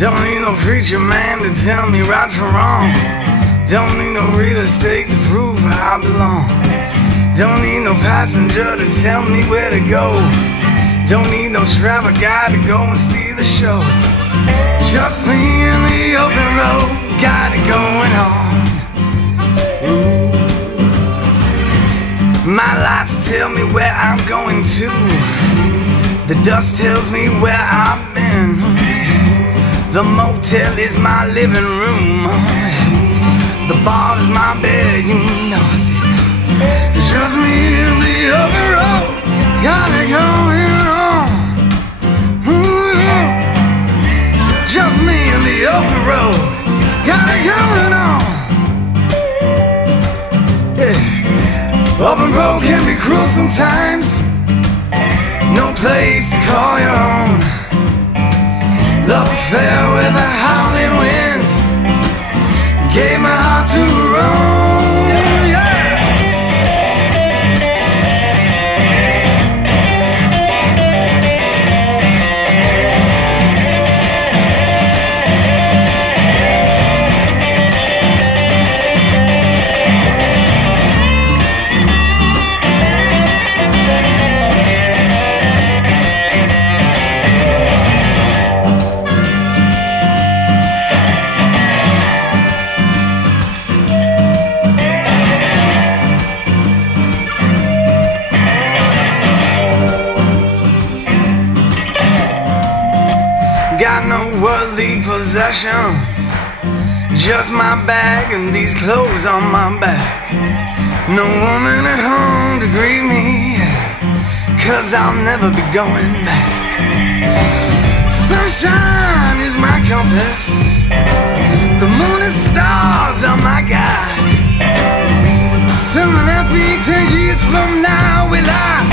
Don't need no preacher man to tell me right from wrong. Don't need no real estate to prove where I belong. Don't need no passenger to tell me where to go. Don't need no travel guide to go and steal the show. Just me in the open road, got it going on. My lights tell me where I'm going to. The dust tells me where I've been. The motel is my living room. The bar is my bed, you know I said. Just me in the open road, got it going on. Ooh, yeah. Just me in the open road, got it going on. Yeah. Open road can be cruel sometimes. No place to call your own. Love affair with the howling winds. Gave my heart to Rome, yeah. Got no worldly possessions, just my bag and these clothes on my back. No woman at home to greet me, 'cause I'll never be going back. Sunshine is my compass, the moon and stars are my guide. Someone asked me 10 years from now, will I